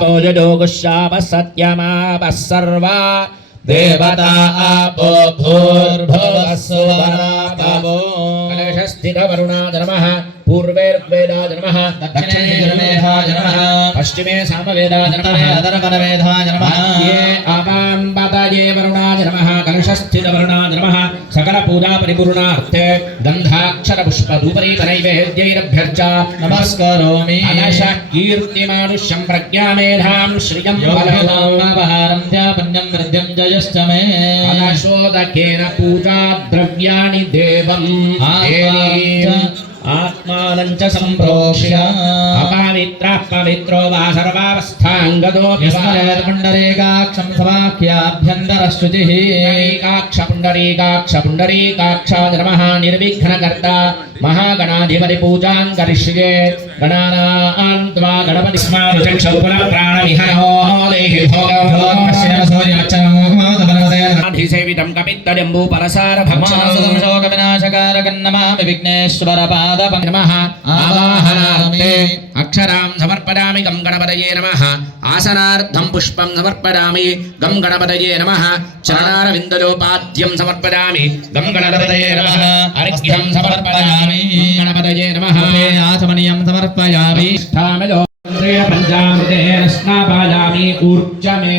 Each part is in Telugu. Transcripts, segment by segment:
भोजदो सत्यमाप सत्यमापः सर्वा देवता आपो भूर्भुवः सुवरातवो कलशस्थितवरुणाद नमः पूर्वे ऋग्वेदाद नमः दक्षिणे यजुर्वेदाद नमः पश्चिमे सामवेदाद नमः अधर्वणवेदाद नमः ये वरुणा वरुणाद नमः कलशस्थितवरुणाद नमः सकल पूजा परिपूर्णार्थ गंधाक्षर पुष्प धूपरीतनै वेद्यैरभ्यर्चा नमस्करोमि। अनशः कीर्तिमानुष्यं प्रज्ञामेधां श्रियं बलधामावहारं त्यापन्यं नृत्यं जयश्च मे। अनशोदकेन पूजा द्रव्याणि देवं देवी ఆత్మానంచ సంప్రోక్ష్య అపవిత్ర పవిత్రో వా సర్వావస్థాంగదో విస్మరేత్ పుండరీకాక్షం సమాఖ్యాభ్యంతరశుచి నైకాక్ష పుండరీకాక్ష పుండరీకాక్ష నమ నిర్విఘ్నకర్త మహాగణాధిపతి పూజాం కరిష్యే గణానాన్ త్వా గణపతి స్మారుచక్ష ఉపర ప్రాణమిహ హోలేహి భోగ భోగ పశ్యన సూర్యమచ్చ మోహోదవన ఆధిసేవితం కపిత్తడింబు పరసార భక్షణం శోకవినాశకారకన్నమామి విఘ్నేశ్వర పాద నమః. ఆవాహనార్థే అక్షరాం సమర్పడామి గం గణపతయే నమః. ఆసనార్థం పుష్పం సమర్పడామి గం గణపతయే నమః. చరణారవిందలోపాద్యం సమర్పడామి గం గణపతయే నమః. అర్ఘ్యం సమర్పడామి గణపతయే సమర్పయామి పంచామృతేన స్నాపాయామి ఊర్జమే.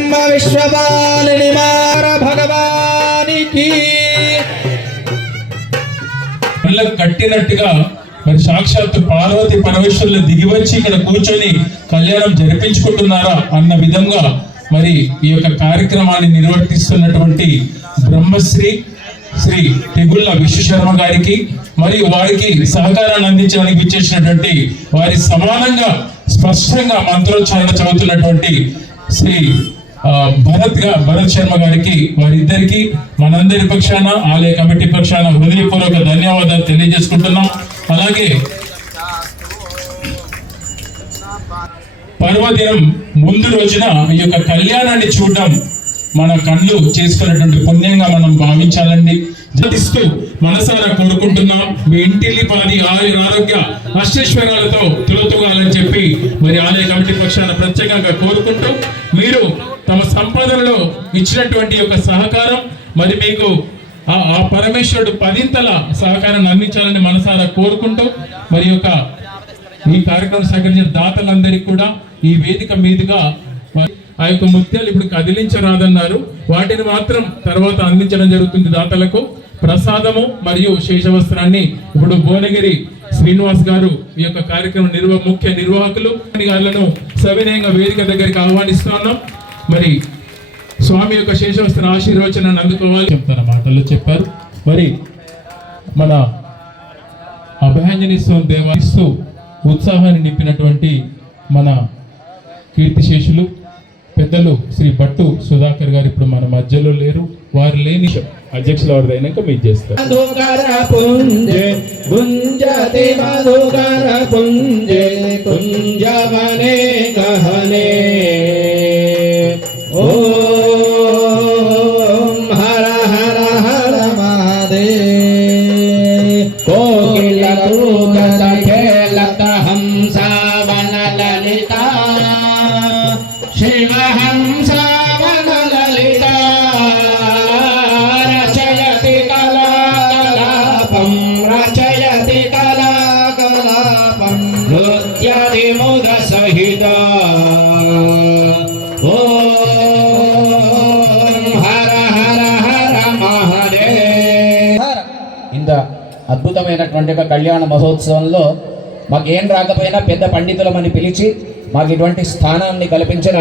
బ్రహ్మ విశ్వపాలని మార భగవానికి కట్టినట్టుగా మరి సాక్షాత్తు పార్వతి పరమేశ్వరులు దిగివచ్చి ఇక్కడ కూర్చొని కళ్యాణం జరిపించుకుంటున్నారా అన్న విధంగా మరి ఈ యొక్క కార్యక్రమాన్ని నిర్వర్తిస్తున్నటువంటి బ్రహ్మశ్రీ శ్రీ తెగుళ్ళ విశ్వశర్మ గారికి మరియు వారికి సహకారాన్ని అందించడానికి ఇచ్చేసినటువంటి వారి సమానంగా స్పష్టంగా మంత్రోచ్చారణ చదువుతున్నటువంటి శ్రీ భరత్ భరత్ శర్మ గారికి వారిద్దరికి మనందరి పక్షాన ఆలయ కమిటీ పక్షాన హృదయపూర్వక ధన్యవాదాలు తెలియజేసుకుంటున్నాం. అలాగే పర్వదినం ముందు రోజున ఈ యొక్క కళ్యాణాన్ని చూడడం మన కళ్ళు చేసుకున్నటువంటి పుణ్యంగా మనం భావించాలండి. జతిస్తూ మనసారా కోరుకుంటున్నాం. మీ ఇంటిల్లి పాది ఆయుర ఆరోగ్య అష్టైశ్వర్యాలతో తులతుగాలని చెప్పి మరి ఆలయ కమిటీ పక్షాన ప్రత్యేకంగా కోరుకుంటూ మీరు తమ సంపాదనలో ఇచ్చినటువంటి యొక్క సహకారం మరి మీకు ఆ ఆ పరమేశ్వరుడు పదింతల సహకారాన్ని అందించాలని మనసారా కోరుకుంటూ మరి యొక్క ఈ కార్యక్రమం సహకరించిన దాతలందరికీ కూడా ఈ వేదిక మీదుగా మరి ఆ యొక్క ముత్యాలు ఇప్పుడు కదిలించరాదన్నారు. వాటిని మాత్రం తర్వాత అందించడం జరుగుతుంది దాతలకు. ప్రసాదము మరియు శేషవస్త్రాన్ని ఇప్పుడు భువనగిరి శ్రీనివాస్ గారు ఈ యొక్క కార్యక్రమం నిర్వ ముఖ్య నిర్వాహకులు గారులను సవినయంగా వేదిక దగ్గరికి ఆహ్వానిస్తున్నాం. మరి స్వామి యొక్క శేషవస్త్ర ఆశీర్వచనాన్ని అందుకోవాలి. చెప్తారు మాటల్లో చెప్పారు. మరి మన అభయాంజని దేవాస్తూ ఉత్సాహాన్ని నింపినటువంటి మన కీర్తిశేషులు పెద్దలు శ్రీ భట్టు సుధాకర్ గారు ఇప్పుడు మన మధ్యలో లేరు. వారు లేని అధ్యక్షుల వారిది అయినాక మీరు చేస్తారు మధుకర పుంజే గుంజతి మధుకర పుంజే కుంజవనే గహనే ఓం హర హర సహిత హర హర హర ఇంత అద్భుతమైనటువంటి ఒక కళ్యాణ మహోత్సవంలో మాకు ఏం రాకపోయినా పెద్ద పండితులమని పిలిచి మాకు ఇటువంటి స్థానాన్ని కల్పించిన